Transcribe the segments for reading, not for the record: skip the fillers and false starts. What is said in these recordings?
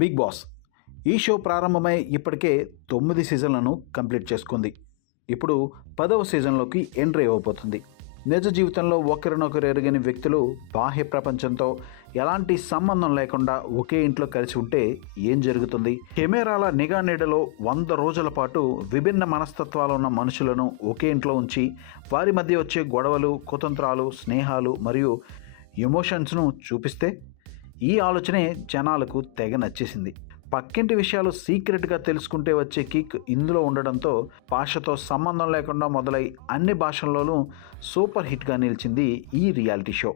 Big boss ఈ show ప్రారంభమై ఇప్పటికే 9 సీజన్లను కంప్లీట్ చేసుకుంది. ఇప్పుడు 10వ సీజన్లోకి ఎంట్రీ ఇవ్వబోతుంది. నిజ జీవితంలో ఒకరినొకరు ఎరుగని వ్యక్తులు బాహ్య ప్రపంచంతో ఎలాంటి సంబంధం లేకుండా ఒకే ఇంట్లో కలిసి ఉంటే ఏం జరుగుతుంది? కెమెరాల నిఘా నీడలో 100 రోజుల పాటు విభిన్న మనస్తత్వాలు ఉన్న మనుషులను ఒకే ఇంట్లో ఉంచి వారి మధ్య వచ్చే గొడవలు, కుతంత్రాలు, స్నేహాలు మరియు ఎమోషన్స్ను చూపిస్తే ఈ ఆలోచనే జనాలకు తెగ నచ్చేసింది. పక్కింటి విషయాలు సీక్రెట్గా తెలుసుకుంటే వచ్చే కిక్ ఇందులో ఉండడంతో భాషతో సంబంధం లేకుండా మొదలై అన్ని భాషల్లోనూ సూపర్ హిట్గా నిలిచింది ఈ రియాలిటీ షో.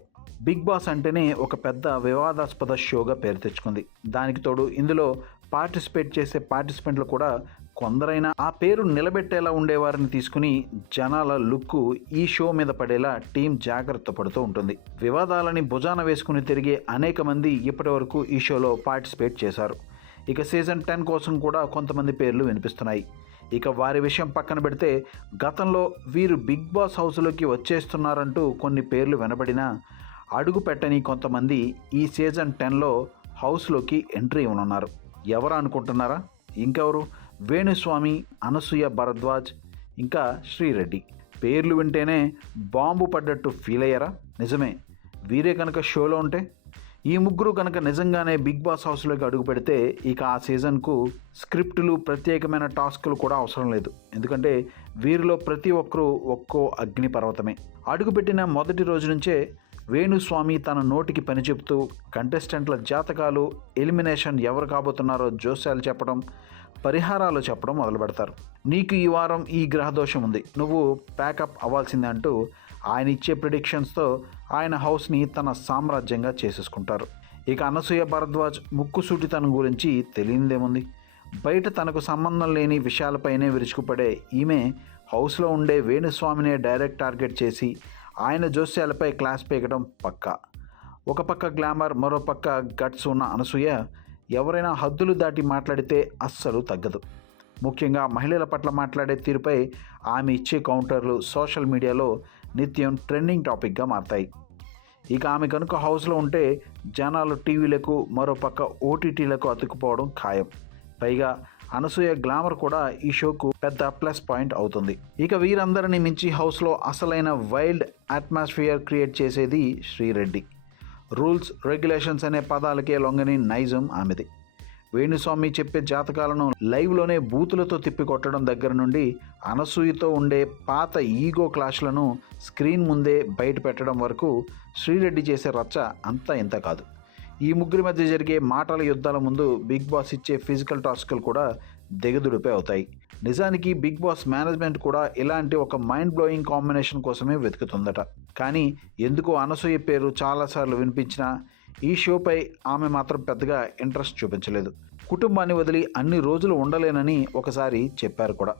బిగ్ బాస్ అంటేనే ఒక పెద్ద వివాదాస్పద షోగా పేరు తెచ్చుకుంది. దానికి తోడు ఇందులో పార్టిసిపేట్ చేసే పార్టిసిపెంట్లు కూడా కొందరైనా ఆ పేరు నిలబెట్టేలా ఉండేవారిని తీసుకుని జనాల లుక్కు ఈ షో మీద పడేలా టీం జాగ్రత్త పడుతూ ఉంటుంది. వివాదాలని భుజాన వేసుకుని తిరిగే అనేక మంది ఇప్పటి వరకు ఈ షోలో పార్టిసిపేట్ చేశారు. ఇక సీజన్ 10 కోసం కూడా కొంతమంది పేర్లు వినిపిస్తున్నాయి. ఇక వారి విషయం పక్కన పెడితే గతంలో వీరు బిగ్ బాస్ హౌస్లోకి వచ్చేస్తున్నారంటూ కొన్ని పేర్లు వినబడినా అడుగు పెట్టని కొంతమంది ఈ సీజన్ 10లో హౌస్లోకి ఎంట్రీ ఇవ్వనున్నారు. ఎవరు అనుకుంటున్నారా? ఇంకెవరు? వేణుస్వామి, అనసూయ భరద్వాజ్, ఇంకా శ్రీరెడ్డి. పేర్లు వింటేనే బాంబు పడ్డట్టు ఫీల్ అయ్యారా? నిజమే. వీరే కనుక షోలో ఉంటే, ఈ ముగ్గురు కనుక నిజంగానే బిగ్ బాస్ హౌస్లోకి అడుగు పెడితే ఇక ఆ సీజన్కు స్క్రిప్టులు, ప్రత్యేకమైన టాస్కులు కూడా అవసరం లేదు. ఎందుకంటే వీరిలో ప్రతి ఒక్కరూ ఒక్కో అగ్ని పర్వతమే. అడుగుపెట్టిన మొదటి రోజు నుంచే వేణుస్వామి తన నోటికి పని చెప్తూ కంటెస్టెంట్ల జాతకాలు, ఎలిమినేషన్ ఎవరు కాబోతున్నారో జోస్యాలు చెప్పడం, పరిహారాలు చెప్పడం మొదలు పెడతారు. నీకు ఈ వారం ఈ గ్రహదోషం ఉంది, నువ్వు ప్యాకప్ అవ్వాల్సిందే అంటూ ఆయన ఇచ్చే ప్రిడిక్షన్స్తో ఆయన హౌస్ని తన సామ్రాజ్యంగా చేసేసుకుంటారు. ఇక అనసూయ భరద్వాజ్ ముక్కుసూటితనం గురించి తెలియనిదేముంది. బయట తనకు సంబంధం లేని విషయాలపైనే విరుచుకుపడే ఈమె హౌస్లో ఉండే వేణుస్వామినే డైరెక్ట్ టార్గెట్ చేసి ఆయన జోస్యాలపై క్లాస్ పీకడం పక్కా. ఒక పక్క గ్లామర్, మరో పక్క గట్స్ ఉన్న అనసూయ ఎవరైనా హద్దులు దాటి మాట్లాడితే అస్సలు తగ్గదు. ముఖ్యంగా మహిళల పట్ల మాట్లాడే తీరుపై ఆమె ఇచ్చే కౌంటర్లు సోషల్ మీడియాలో నిత్యం ట్రెండింగ్ టాపిక్గా మారతాయి. ఇక ఆమె కనుక హౌస్లో ఉంటే జనాలు టీవీలకు, మరోపక్క ఓటీటీలకు అతుక్కుపోవడం ఖాయం. పైగా అనసూయ గ్లామర్ కూడా ఈ షోకు పెద్ద ప్లస్ పాయింట్ అవుతుంది. ఇక వీరందరినీ మించి హౌస్లో అసలైన వైల్డ్ అట్మాస్ఫియర్ క్రియేట్ చేసేది శ్రీరెడ్డి. రూల్స్, రెగ్యులేషన్స్ అనే పదాలకే లొంగని నైజం ఆమెది. వేణుస్వామి చెప్పే జాతకాలను లైవ్లోనే బూతులతో తిప్పికొట్టడం దగ్గర నుండి అనసూయతో ఉండే పాత ఈగో క్లాష్లను స్క్రీన్ ముందే బయట పెట్టడం వరకు శ్రీరెడ్డి చేసే రచ్చ అంతా ఇంత కాదు. ఈ ముగ్గురి మధ్య జరిగే మాటల యుద్ధాల ముందు బిగ్ బాస్ ఇచ్చే ఫిజికల్ టాస్కులు కూడా దిగదుడిపై అవుతాయి. నిజానికి బిగ్ బాస్ మేనేజ్మెంట్ కూడా ఇలాంటి ఒక మైండ్ బ్లోయింగ్ కాంబినేషన్ కోసమే వెతుకుతుందట. కానీ ఎందుకో అనసూయ పేరు చాలాసార్లు వినిపించినా ఈ షోపై ఆమె మాత్రం పెద్దగా ఇంట్రెస్ట్ చూపించలేదు. కుటుంబాన్ని వదిలి అన్ని రోజులు ఉండలేనని ఒకసారి చెప్పారు కూడా.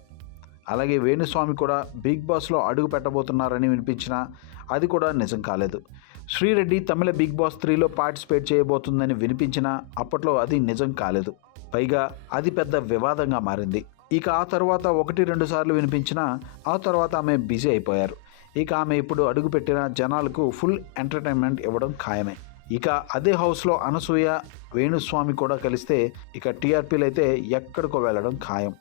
అలాగే వేణుస్వామి కూడా బిగ్ బాస్లో అడుగు పెట్టబోతున్నారని వినిపించినా అది కూడా నిజం కాలేదు. శ్రీరెడ్డి తమిళ బిగ్ బాస్ 3లో పార్టిసిపేట్ చేయబోతుందని వినిపించినా అప్పట్లో అది నిజం కాలేదు. పైగా అది పెద్ద వివాదంగా మారింది. ఇక ఆ తర్వాత 1-2 సార్లు వినిపించినా ఆ తర్వాత ఆమె బిజీ అయిపోయారు. ఇక ఆమె ఇప్పుడు అడుగుపెట్టిన జనాలకు ఫుల్ ఎంటర్టైన్మెంట్ ఇవ్వడం ఖాయమే. ఇక అదే హౌస్లో అనసూయ, వేణుస్వామి కూడా కలిస్తే ఇక టీఆర్పీలు అయితే ఎక్కడికో వెళ్ళడం ఖాయం.